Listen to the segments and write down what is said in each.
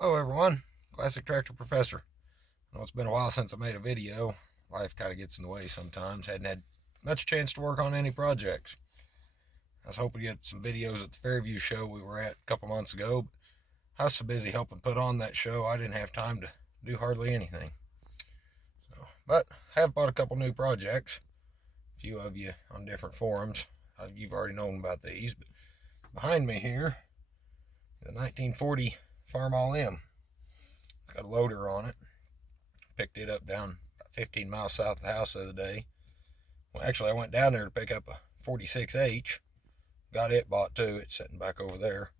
Hello everyone, Classic Tractor Professor. I know it's been a while since I made a video. Life kind of gets in the way sometimes. Hadn't had much chance to work on any projects. I was hoping to get some videos at the Fairview show we were at a couple months ago, but I was so busy helping put on that show I didn't have time to do hardly anything. But I have bought a couple new projects. A few of you on different forums. You've already known about these, but behind me here, the 1940 Farmall M. It's got a loader on it. Picked it up down about 15 miles south of the house the other day. Well, actually, I went down there to pick up a 46H. Got it bought too. It's sitting back over there.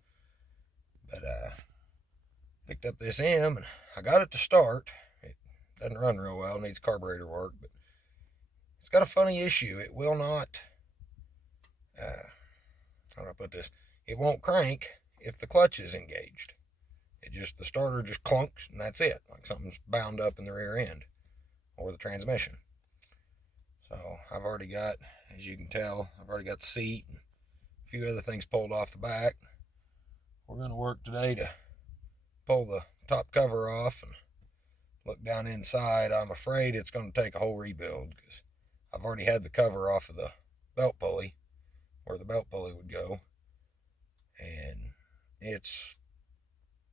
But picked up this M and I got it to start. It doesn't run real well. It needs carburetor work, but it's got a funny issue. It will not, how do I put this? It won't crank if the clutch is engaged. The starter just clunks and that's it. Like something's bound up in the rear end or the transmission. So I've already got, as you can tell, I've already got the seat and a few other things pulled off the back. We're going to work today to pull the top cover off and look down inside. I'm afraid it's going to take a whole rebuild because I've already had the cover off of the belt pulley where the belt pulley would go, and it's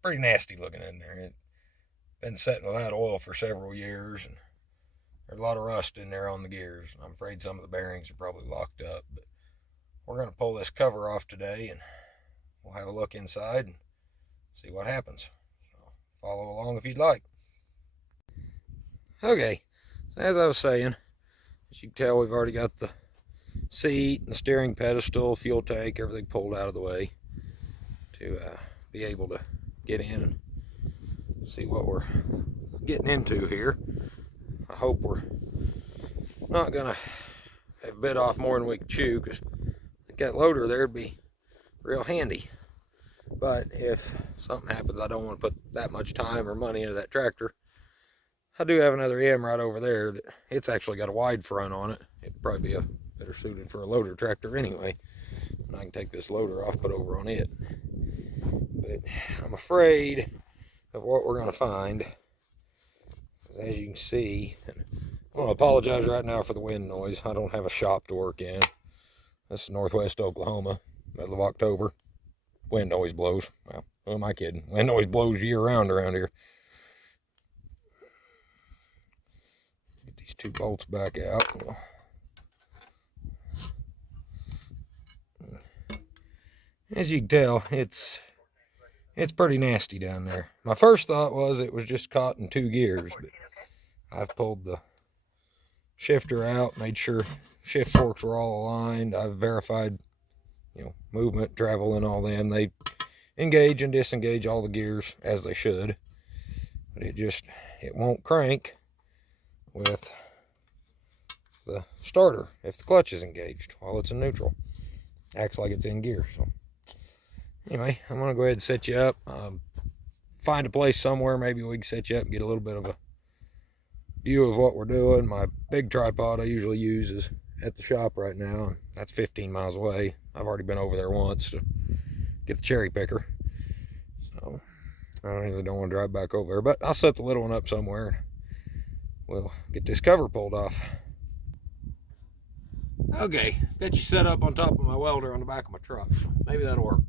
pretty nasty looking in there. It's been sitting without oil for several years, and there's a lot of rust in there on the gears. I'm afraid some of the bearings are probably locked up, but we're going to pull this cover off today, and we'll have a look inside and see what happens. So follow along if you'd like. Okay, so as I was saying, as you can tell, we've already got the seat, the steering pedestal, fuel tank, everything pulled out of the way to be able to get in and see what we're getting into here. I hope we're not gonna have bit off more than we can chew, because that loader there would be real handy. But if something happens, I don't want to put that much time or money into that tractor. I do have another M right over there that it's actually got a wide front on it. It'd probably be better suited for a loader tractor anyway. And I can take this loader off, put over on it. But I'm afraid of what we're going to find. As you can see, and I want to apologize right now for the wind noise. I don't have a shop to work in. This is northwest Oklahoma, middle of October. Wind always blows. Well, who am I kidding? Wind always blows year round around here. Get these two bolts back out. As you can tell, it's pretty nasty down there. My first thought was it was just caught in two gears, but I've pulled the shifter out, made sure shift forks were all aligned. I've verified, movement, travel, and all them. They engage and disengage all the gears as they should, but it won't crank with the starter if the clutch is engaged while it's in neutral. Acts like it's in gear. So anyway, I'm going to go ahead and set you up. Find a place somewhere. Maybe we can set you up and get a little bit of a view of what we're doing. My big tripod I usually use is at the shop right now. That's 15 miles away. I've already been over there once to get the cherry picker. So I really don't want to drive back over there. But I'll set the little one up somewhere and we'll get this cover pulled off. Okay, got you set up on top of my welder on the back of my truck. So maybe that'll work.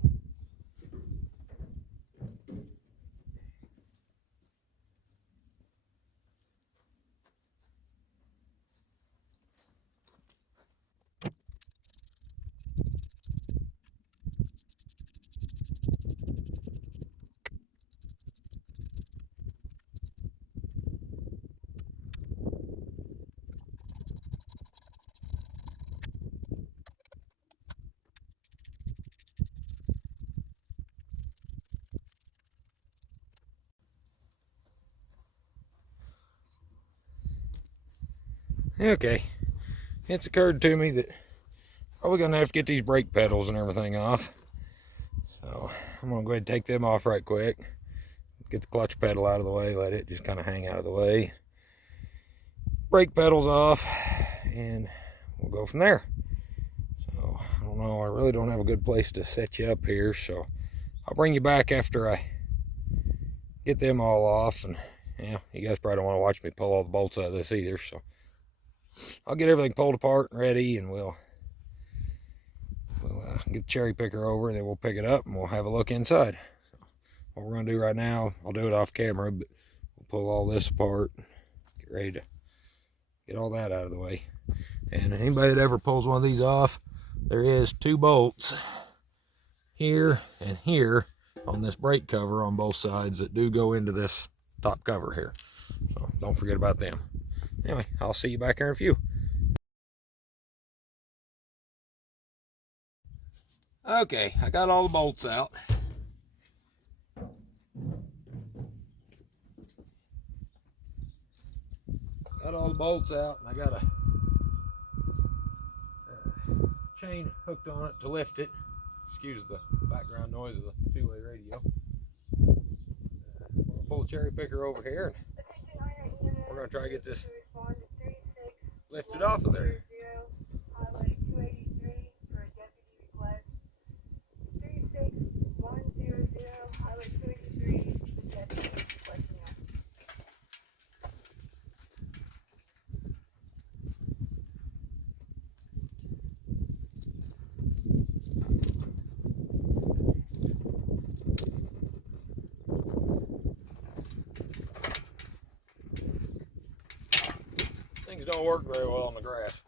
Okay, it's occurred to me that probably gonna have to get these brake pedals and everything off. So I'm gonna go ahead and take them off right quick. Get the clutch pedal out of the way, let it just kind of hang out of the way. Brake pedals off, and we'll go from there. So I don't know, I really don't have a good place to set you up here, so I'll bring you back after I get them all off. And yeah, you guys probably don't want to watch me pull all the bolts out of this either, so I'll get everything pulled apart and ready, and we'll get the cherry picker over, and then we'll pick it up and we'll have a look inside. So what we're gonna do right now, I'll do it off camera, but we'll pull all this apart, get ready to get all that out of the way. And anybody that ever pulls one of these off, there is 2 bolts here and here on this brake cover on both sides that do go into this top cover here, so don't forget about them. Anyway, I'll see you back here in a few. Okay, I got all the bolts out. Got all the bolts out, and I got a chain hooked on it to lift it. Excuse the background noise of the two-way radio. We're gonna pull the cherry picker over here, and we're gonna try to get this lifted off of there. Things don't work very well on the grass.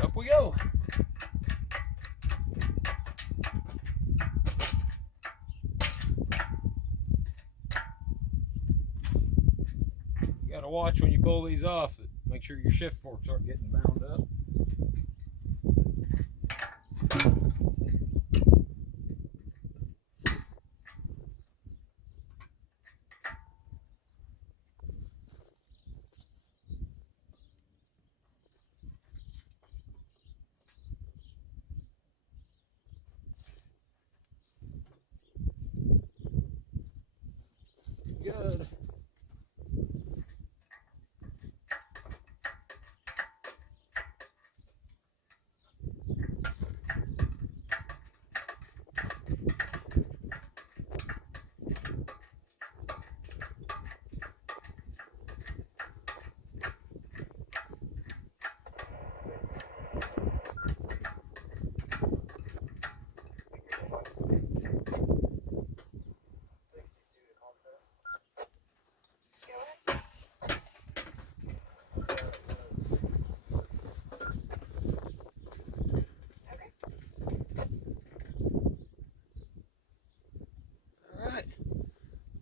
Up we go. You gotta watch when you pull these off, make sure your shift forks aren't getting bound up. Good.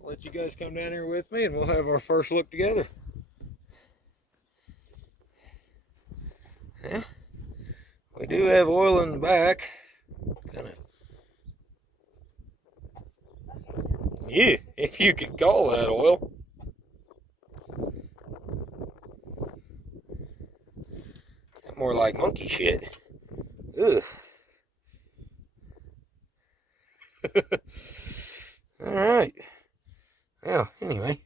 Let you guys come down here with me and we'll have our first look together. Yeah, we do have oil in the back. Yeah, if you could call that oil. More like monkey shit. Ugh. All right. Well, anyway,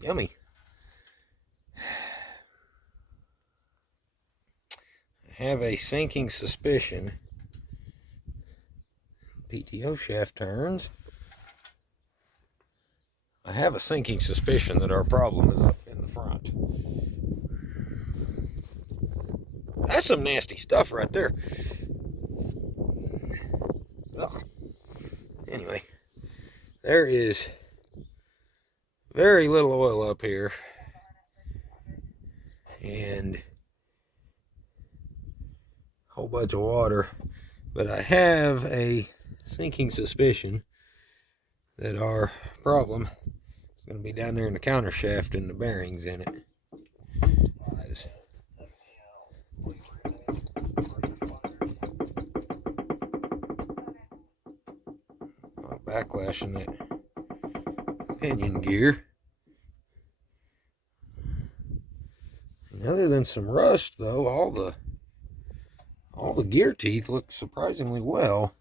yummy. I have a sinking suspicion PTO shaft turns. I have a sinking suspicion that our problem is up in the front. That's some nasty stuff right there. Ugh. Anyway, there is very little oil up here, and a whole bunch of water, but I have a sinking suspicion that our problem is going to be down there in the counter shaft and the bearings in it. Backlash in that pinion gear. And other than some rust, though, all the gear teeth look surprisingly well.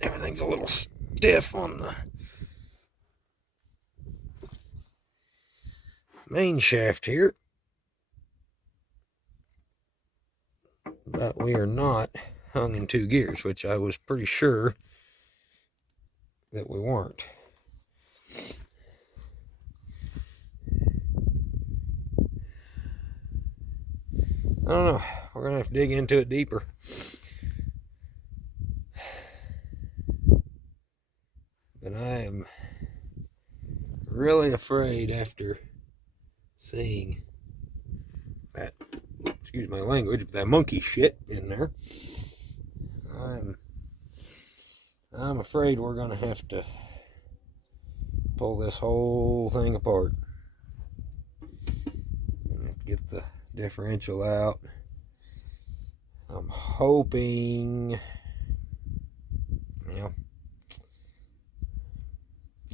Everything's a little stiff on the main shaft here, but we are not hung in 2 gears, which I was pretty sure that we weren't. I don't know. We're going to have to dig into it deeper. But I am really afraid after seeing that, excuse my language, but that monkey shit in there. I'm afraid we're going to have to pull this whole thing apart. I'm going to have to get the differential out. I'm hoping,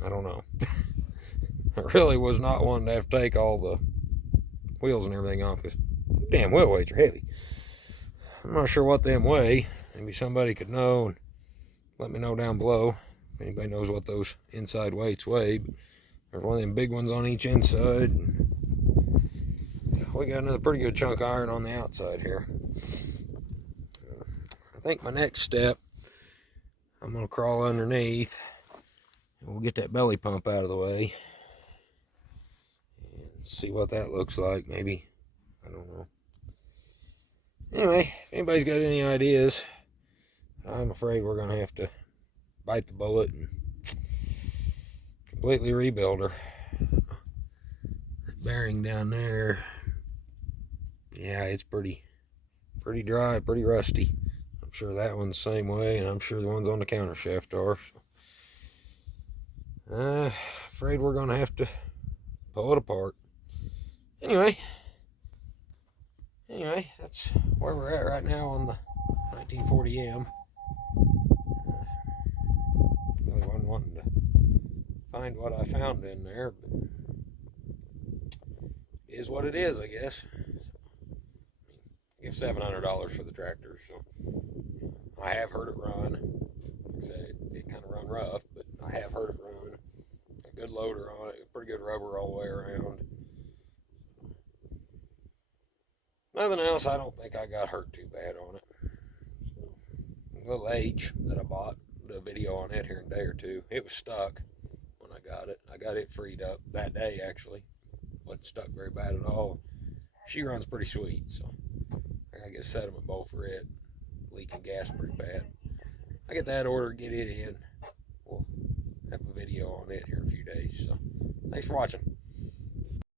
I don't know. I really was not wanting to have to take all the wheels and everything off, because damn wheel weights are heavy. I'm not sure what them weigh. Maybe somebody could know and let me know down below if anybody knows what those inside weights weigh. But there's one of them big ones on each inside. We got another pretty good chunk of iron on the outside here. I think my next step, I'm going to crawl underneath and we'll get that belly pump out of the way and see what that looks like. Maybe, I don't know. Anyway, if anybody's got any ideas, I'm afraid we're going to have to bite the bullet and completely rebuild her. That bearing down there, yeah, it's pretty dry, pretty rusty. I'm sure that one's the same way, and I'm sure the ones on the counter shaft are. Afraid we're going to have to pull it apart. Anyway, that's where we're at right now on the 1940M. Really wasn't wanting to find what I found in there, but it is what it is, I guess. I give $700 for the tractor, so I have heard it run. Like I said, it kind of run rough, but I have heard it run. A good loader on it, pretty good rubber all the way around. Nothing else, I don't think I got hurt too bad on it. So, the little H that I bought, did a video on it here in a day or two. It was stuck when I got it. I got it freed up that day, actually. Wasn't stuck very bad at all. She runs pretty sweet, so I gotta get a sediment bowl for it. Leaking gas pretty bad. I get that order, get it in. We'll have a video on it here in a few days. So, thanks for watching.